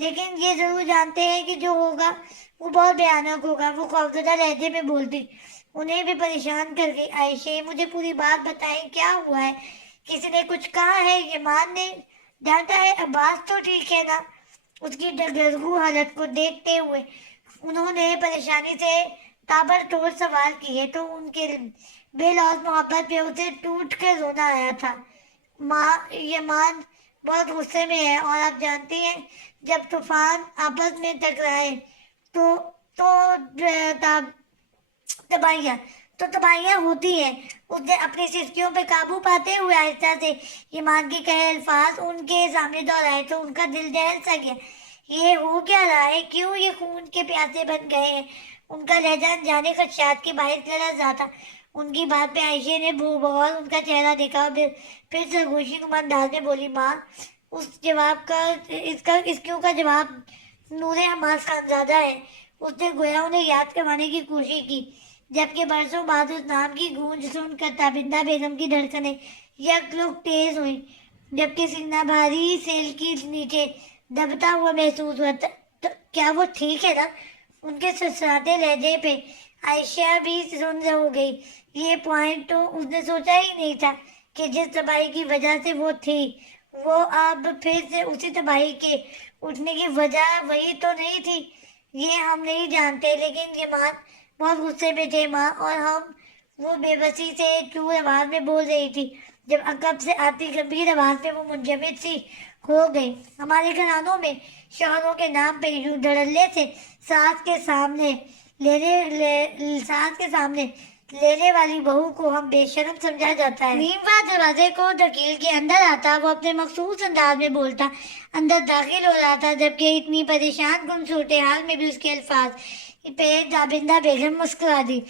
لیکن یہ ضرور جانتے ہیں کہ جو ہوگا وہ بہت بھیانک ہوگا۔ وہ خوفزدہ لہجے میں بولتی، انہیں بھی پریشان کر گئی۔ عائشہ، مجھے پوری بات بتائیں، کیا ہوا ہے؟ کسی نے کچھ کہا ہے؟ ایمان نے ڈانٹا ہے۔ عباس تو ٹھیک ہے نا؟ اس کی ڈگرگو حالت کو دیکھتے ہوئے انہوں نے پریشانی سے تابر توڑ سوال کیے تو ان کے بے لوث محبت پہ اسے ٹوٹ کر رونا آیا تھا۔ ماں، ایمان بہت غصے میں ہے، اور آپ جانتی ہیں جب طوفان آپس میں ٹکرائے تو تو تباہیاں تباہیاں ہوتی ہیں۔ اس نے اپنی سسکیوں پہ قابو پاتے ہوئے آہستہ سے ایمان کے کہے الفاظ ان کے سامنے دہرائے تو ان کا دل دہل سا گیا۔ یہ ہو کیا رہا ہے؟ کیوں یہ خون کے پیاسے بن گئے ہیں؟ ان کا لہجہ انجانے خدشات کے باعث لرز رہا تھا۔ ان کی بات پہ عائشہ نے بغور ان کا چہرہ دیکھا اور پھر سرگوشی نما انداز میں بولی، ماں، اس کیوں کا جواب نور حماس خانزادہ ہے۔ اس نے گویا انہیں یاد کروانے کی کوشش کی، جبکہ برسوں بعد اس نام کی گونج سن کر تابندہ بیگم کی دھڑکنیں یک لک تیز ہوئی، جبکہ سینہ بھاری سیل کی نیچے دبتا ہوا محسوس ہوا۔ کیا وہ ٹھیک ہے نا؟ ان کے سسراتے لہجے پہ عائشہ بھی سن ہو گئی۔ یہ پوائنٹ تو اس نے سوچا ہی نہیں تھا کہ جس تباہی کی وجہ سے وہ تھی، وہ اب پھر سے اسی تباہی کے اٹھنے کی وجہ وہی تو نہیں تھی۔ یہ ہم نہیں جانتے، لیکن یہ مان بہت غصے میں تھے ماں، اور ہم، وہ بے بسی سے چور آواز میں بول رہی تھی، جب عقب سے آتی گمبھیر آواز پہ وہ منجمد سی ہو گئی۔ ہمارے گھرانوں میں شوہروں کے نام پہ یوں دھڑلے سے ساس کے سامنے لینے والی بہو کو ہم بے شرم سمجھا جاتا ہے۔ نیموا دروازے کو دھکیل کے اندر آتا، وہ اپنے مخصوص انداز میں بولتا اندر داخل ہو رہا تھا، جبکہ اتنی پریشان کن صورتحال میں بھی اس کے الفاظ پہ تابندہ بیگم مسکرا دی۔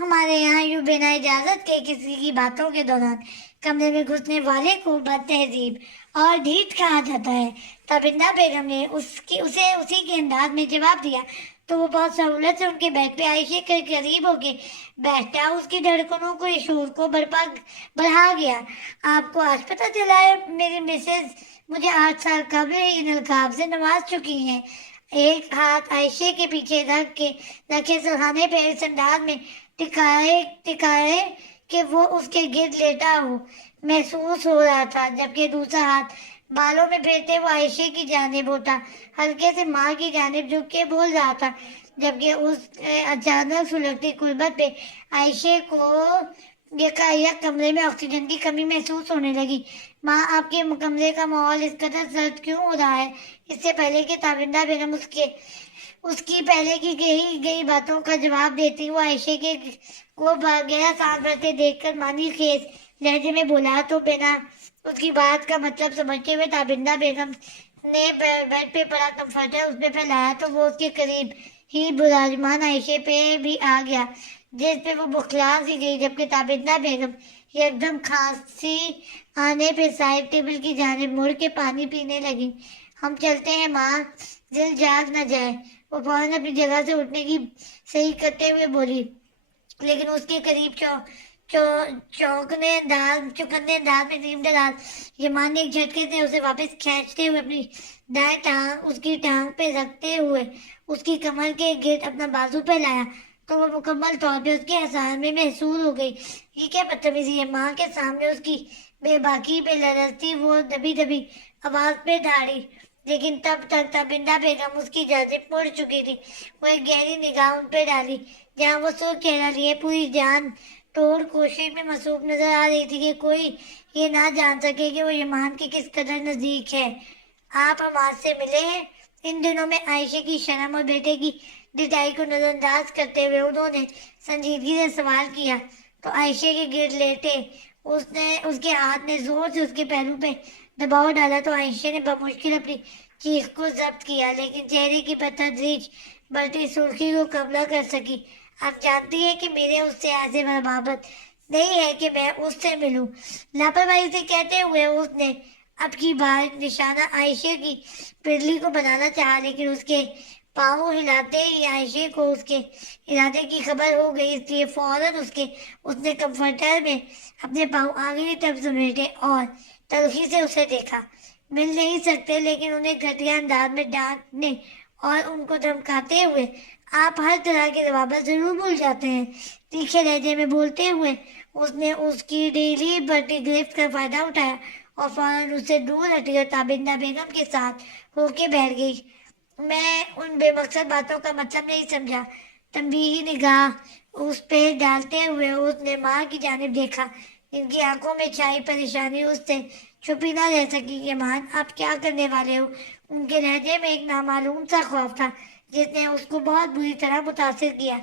ہمارے یہاں یوں بنا اجازت کے کسی کی باتوں کے دوران کمرے میں گھسنے والے کو بد تہذیب اور ڈھیٹ کہا جاتا ہے۔ تابندہ بیگم نے اسے اسی کے انداز میں جواب دیا تو وہ بہت سہولت سے ان کے بیگ پہ عائشہ کے قریب ہو کے بیٹھا۔ اس کی دھڑکنوں کو شور کو بڑھا گیا۔ آپ کو آج پتہ چلا ہے؟ میری مسز مجھے 8 سال قبل ہی ان القاب سے نواز چکی ہیں۔ ایک ہاتھ عائشہ کے پیچھے رکھے سرہانے پہ اس انداز میں ٹکائے کہ وہ اس کے گرد لیٹا ہو محسوس ہو رہا تھا، جبکہ دوسرا ہاتھ بالوں میں پھیرتے وہ عائشہ کی جانب ہوتا، ہلکے سے ماں کی جانب جھک کے بول رہا تھا، جبکہ اس اچانک سلگتی قربت پہ عائشہ کو یکایک کمرے میں آکسیجن کی کمی محسوس ہونے لگی۔ ماں، آپ کے کمرے کا ماحول اس قدر سرد کیوں ہو رہا ہے؟ اس سے پہلے کہ تابندہ بیگم اس کی پہلے کی گئی باتوں کا جواب دیتی وہ عائشہ کو گہرا سانس بھرتے دیکھ کر معنی خیز لہجے میں بولا تو بنا اس کی بات کا مطلب سمجھتے ہوئے تابندہ بیگم نے بیڈ پہ پڑا کمفرٹر اس پہ پھیلایا تو وہ اس کے قریب ہی براجمان عائشہ پہ بھی آ گیا، جس پہ وہ بخلا سی گئی، جبکہ تابندہ بیگم ایک دم کھانسی آنے پہ سائڈ ٹیبل کی جانب مڑ کے پانی پینے لگی۔ ہم چلتے ہیں ماں، دل جاگ نہ جائے۔ وہ فوراً اپنی جگہ سے اٹھنے کی صحیح کرتے ہوئے بولی، لیکن اس کے قریب چوکنے انداز میں نیم دراز ایمان نے ایک جھٹکے سے اسے واپس کھینچتے ہوئے اپنی دائیں ٹانگ اس کی ٹانگ پہ رکھتے ہوئے اس کی کمر کے گرد اپنا بازو پھیلایا تو وہ مکمل طور پہ اس کے حسان میں محسوس ہو گئی۔ یہ کیا بدتمیزی ہے؟ ماں کے سامنے اس کی بے باکی پہ لرزتی وہ دبی آواز پہ دھاڑی، لیکن تب تک تابندہ بیگم اس کی جانب مڑ چکی تھی۔ وہ ایک گہری نگاہ ان پہ ڈالی جہاں وہ سرخ چہرہ لیے پوری جان توڑ کوشش میں مصروف نظر آ رہی تھی کہ کوئی یہ نہ جان سکے کہ وہ ایمان کے کس قدر نزدیک ہے۔ آپ حماس سے ملے ہیں؟ ان دنوں میں عائشہ کی شرم اور بیٹے کی ڈٹائی کو نظر انداز کرتے ہوئے انہوں نے سنجیدگی سے سوال کیا تو عائشہ کے گرد لیٹے اس کے ہاتھ نے زور سے اس کے پیروں پہ دباؤ ڈالا تو عائشہ نے بمشکل اپنی چیخ کو ضبط کیا، لیکن چہرے کی بتدریج بڑھتی سرخی کو قبضہ کر سکی۔ آپ جانتی ہیں کہ میرے اس سے ایسے محبت نہیں ہے کہ میں اس سے ملوں، لاپرواہی سے کہتے ہوئے اس نے اب کی بار نشانہ عائشہ کی پرلی کو بنانا چاہا، لیکن اس کے پاؤں ہلاتے ہی عائشہ کو اس کے ارادے کی خبر ہو گئی، اس لیے فوراً اس نے کمفرٹر میں اپنے پاؤں آگے کی طرف سمیٹے اور تلخی سے اسے دیکھا۔ مل نہیں سکتے، لیکن انہیں گھٹیا انداز میں ڈانٹنے اور ان کو دھمکاتے ہوئے آپ ہر طرح کے ضوابط ضرور بھول جاتے ہیں۔ تیکھے لہجے میں بولتے ہوئے اس نے اس کی ڈیلی بڑھتی گرفت کا فائدہ اٹھایا اور فوراً اس سے دور ہٹی اور تابندہ بیگم کے ساتھ ہو کے بیٹھ گئی۔ میں ان بے مقصد باتوں کا مطلب نہیں سمجھا۔ تنبیہی نگاہ اس پہ ڈالتے ہوئے اس نے ماں کی جانب دیکھا۔ ان کی آنکھوں میں چھائی پریشانی اس سے چھپی نہ رہ سکی کہ ماں آپ کیا کرنے والے ہو؟ ان کے لہجے میں ایک نامعلوم سا خوف تھا جس نے اس کو بہت بری طرح متاثر کیا۔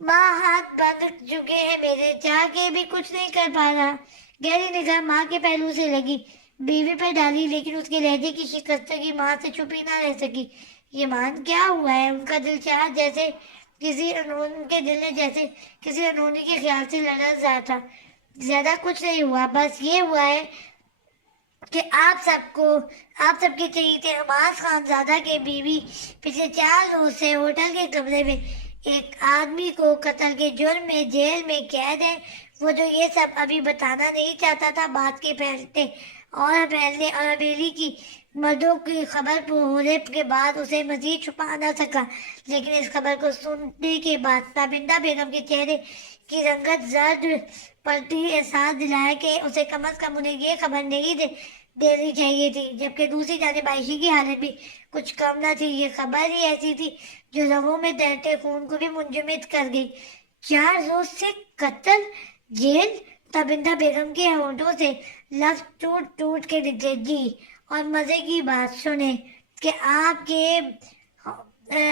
ماں ہاتھ بند چکے ہیں میرے، چاہ کے بھی کچھ نہیں کر پا رہا۔ گہری نگاہ ماں کے پہلو سے لگی، بیوی پر ڈالی، لیکن اس کے لہجے کی شکستگی ماں سے چھپی نہ رہ سکی۔ یہ مان کیا ہوا ہے؟ ان کا دل چاہ جیسے ان کے دل نے جیسے کسی انہونی کے خیال سے لڑز رہا تھا۔ زیادہ کچھ نہیں ہوا، بس یہ ہوا ہے کہ آپ سب کے چہیتے حماس خانزادہ کے بیوی پچھلے 4 روز سے ہوٹل کے کمرے میں ایک آدمی کو قتل کے جرم میں جیل میں قید ہے۔ وہ جو یہ سب ابھی بتانا نہیں چاہتا تھا، بات کے پھیلنے اور حویلی کی مردوں کی خبر ہونے کے بعد اسے مزید چھپا نہ سکا، لیکن اس خبر کو سننے کے بعد تابندہ بیگم کے چہرے کی رنگت زرد پلٹی احساس دلایا کہ اسے کم از کم انہیں یہ خبر نہیں دینی چاہیے تھی، جبکہ دوسری جانب عائشہ کی حالت بھی کچھ کم نہ تھی۔ یہ خبر ہی ایسی تھی جو رگوں میں تیرتے خون کو بھی منجمد کر گئی۔ 4 روز سے قتل، جیل، تابندہ بیگم کے ہونٹوں سے لفظ ٹوٹ ٹوٹ کے نکلے۔ جی، اور مزے کی بات سنیں کہ آپ کے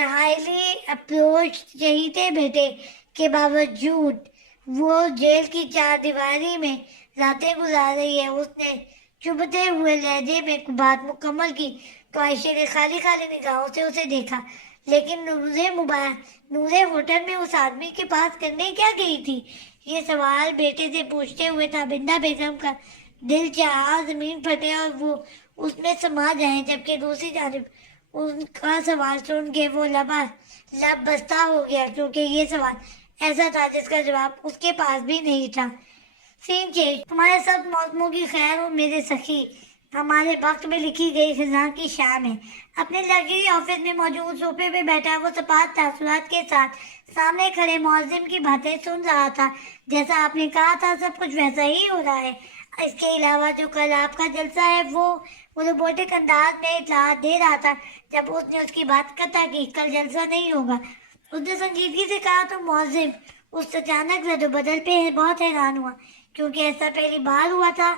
ہائیلی اپروچ چہیتے بیٹے کے باوجود وہ جیل کی 4 دیواری میں راتیں گزار رہی ہے۔ اس نے چبھتے ہوئے لہجے میں بات مکمل کی تو عائشہ نے خالی نگاہوں سے اسے دیکھا۔ لیکن نورے ہوٹل میں اس آدمی کے پاس کرنے کیا گئی تھی؟ یہ سوال بیٹے سے پوچھتے ہوئے تابندہ بیگم کا دل چاہا زمین پھٹے اور وہ اس میں سما جائیں، جبکہ دوسری جانب ان کا سوال سن کے وہ لب بستہ ہو گیا، کیونکہ یہ سوال ایسا تھا جس کا جواب اس کے پاس بھی نہیں تھا۔ سین چینج۔ تمہارے سب موسموں کی خیر ہو میرے سخی۔ ہمارے وقت میں لکھی گئی خزاں کی شام ہے۔ اپنے لگژری آفس میں موجود صوفے پہ بیٹھا وہ سپاس تاثرات کے ساتھ سامنے کھڑے معزم کی باتیں سن رہا تھا۔ جیسا آپ نے کہا تھا سب کچھ ویسا ہی ہو رہا ہے۔ اس کے علاوہ جو کل آپ کا جلسہ ہے وہ روبوٹک انداز میں اطلاعات دے رہا تھا۔ جب اس نے اس کی بات قطع کی، کل جلسہ نہیں ہوگا، اس نے سنجیدگی سے کہا تو معزم اس اچانک رد و بدل پہ بہت حیران ہوا، کیونکہ ایسا پہلی بار ہوا تھا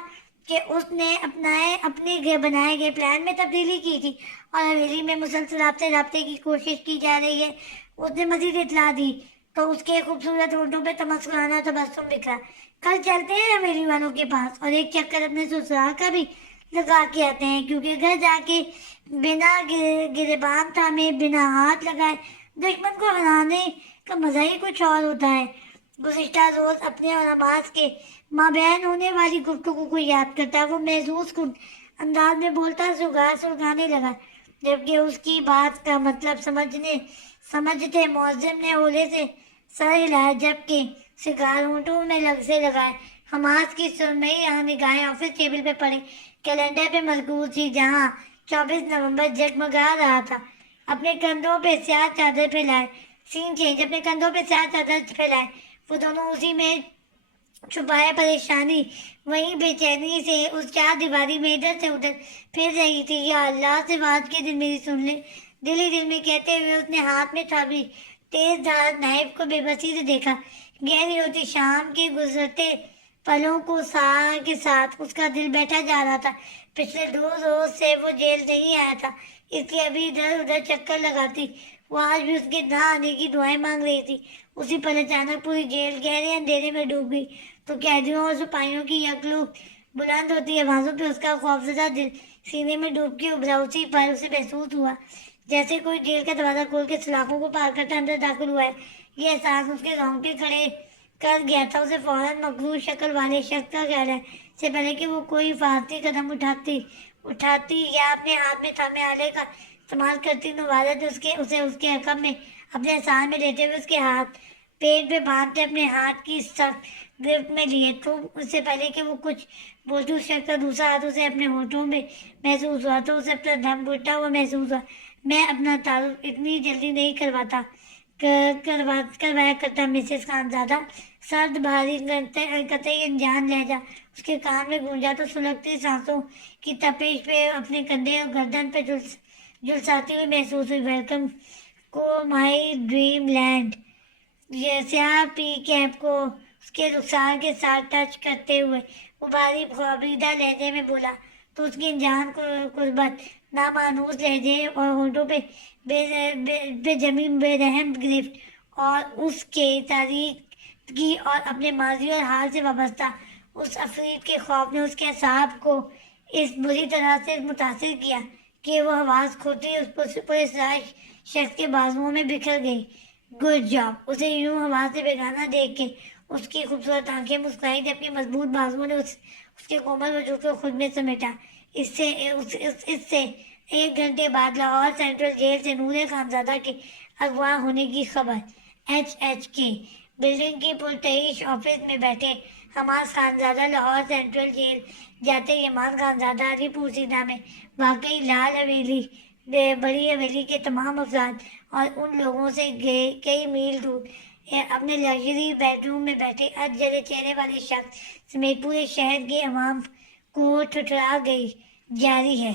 کہ اس نے اپنے بنائے گئے پلان میں تبدیلی کی تھی اور حویلی میں مسلسل رابطے کی کوشش کی جا رہی ہے۔ اس نے مزید اطلاع دی تو اس کے خوبصورت ہونٹوں پہ تمسکرانہ تبسم بکھرا۔ کل چلتے ہیں حویلی والوں کے پاس اور ایک چکر اپنے سسرال کا بھی لگا کے آتے ہیں، کیونکہ گھر جا کے بنا گریبان تھامے، بنا ہاتھ لگائے دشمن کو ہرانے کا مزہ ہی کچھ اور ہوتا ہے۔ گزشتہ روز اپنے اور عباس کے مابین ہونے والی گفتگو کو یاد کرتا وہ محسوس کن انداز میں بولتا سلگانے لگا، جبکہ اس کی بات کا مطلب سمجھتے معزم نے ہولے سے سر ہلایا، جبکہ سگار ہونٹوں میں سے لگائے۔ حماس کی سرمئی نگاہیں آفس ٹیبل پہ پڑے کیلنڈر پہ ملحوظ تھی، جہاں 24 نومبر جگمگا رہا تھا۔ اپنے کندھوں پہ سیاہ چادر پھیلائے، سین چینج۔ اپنے کندھوں پہ سیاہ چادر پھیلائے وہ دونوں اسی میں چھپائے پریشانی وہیں بے چینی سے اس 4 دیواری میں ادھر سے ادھر پھر رہی تھی۔ یا اللہ، صرف آج کے دن میری سن لے، دل ہی دل میں کہتے ہوئے اس نے ہاتھ میں تھابی تیز دھار نائف کو بے بسی سے دیکھا۔ گہری ہوتی شام کے گزرتے پلوں کو کے ساتھ اس کا دل بیٹھا جا رہا تھا۔ پچھلے 2 روز سے وہ جیل نہیں آیا تھا، اس لیے ابھی ادھر ادھر چکر لگاتی وہ آج بھی اس کے نہ آنے کی دعائیں مانگ رہی تھی۔ اسی پل اچانک پوری جیل گہرے اندھیرے میں ڈوب گئی تو قیدیوں اور سپاہیوں کی یکلوک بلند ہوتی آوازوں پہ اس کا خوفزدہ دل سینے میں ڈوب کے ابھرا۔ اسی پر اسے محسوس ہوا جیسے کوئی جیل کا دروازہ کھول کے سلاخوں کو پار کرتا اندر داخل ہوا ہے۔ یہ احساس اس کے رونگٹے کھڑے کر گیا تھا۔ اسے فوراً مغرور شکل والے شخص کا خیال ہے، سے پہلے کہ وہ کوئی حفاظتی قدم اٹھاتی یا اپنے ہاتھ میں تھامے آلے کا استعمال کرتی، نوازت اسے اس کے حکم میں اپنے احسان میں لیتے ہوئے اس کے ہاتھ پیٹ پہ باندھتے اپنے ہاتھ کی سخت گرفت میں لیے تو اس سے پہلے کہ وہ کچھ بولتے اس شخص کا دوسرا ہاتھ اسے اپنے ہونٹوں میں محسوس ہوا تو اسے اپنا دم گھٹتا ہوا محسوس ہوا. میں اپنا تعارف اتنی جلدی نہیں کروایا کرتا مسز خانزادہ. سرد بھاری قطعی انجان لہجہ اس کے کان میں گونجا تو سلگتی سانسوں کی تپش پہ اپنے کندھے اور گردن پہ جھلساتی ہوئی محسوس ہوئی. ویلکم کو مائی ڈریم لینڈ. یہ سیاہ پی کیپ کو اس کے رخسار کے ساتھ ٹچ کرتے ہوئے وہ بھاری خوابیدہ لہجے میں بولا تو اس کی انجان قربت نامانوس لہجے اور ہونٹوں پہ جمی بے رحم گرفت اور اس کے تاریخ کی اور اپنے ماضی اور حال سے وابستہ اس افرید کے خوف نے اس کے اعصاب کو اس بری طرح سے متاثر کیا کہ وہ حواس کھوتی اس پراسرار شخص کے بازوؤں میں بکھر گئی. Good job. اسے یوں ہوا سے بیگانہ دیکھ کے اس کی خوبصورت آنکھیں مسکرائی تھی. اپنی مضبوط بازوؤں نے اس کے کومل وجود کو خود میں سمیٹا. اس سے 1 گھنٹے بعد لاہور سینٹرل جیل سے نور خانزادہ کے اغوا ہونے کی خبر. کے بلڈنگ کی پرتعیش آفس میں بیٹھے حماس خانزادہ لاہور سینٹرل جیل جاتے یمان خانزادہ علی پور سیدھا میں واقعی لال حویلی بڑی حویلی کے تمام افراد اور ان لوگوں سے کئی میل دور اپنے لگژری بیڈ روم میں بیٹھے ادجرے چہرے والے شخص سمیت پورے شہر کے عوام کو ٹھٹھرا گئی جاری ہے.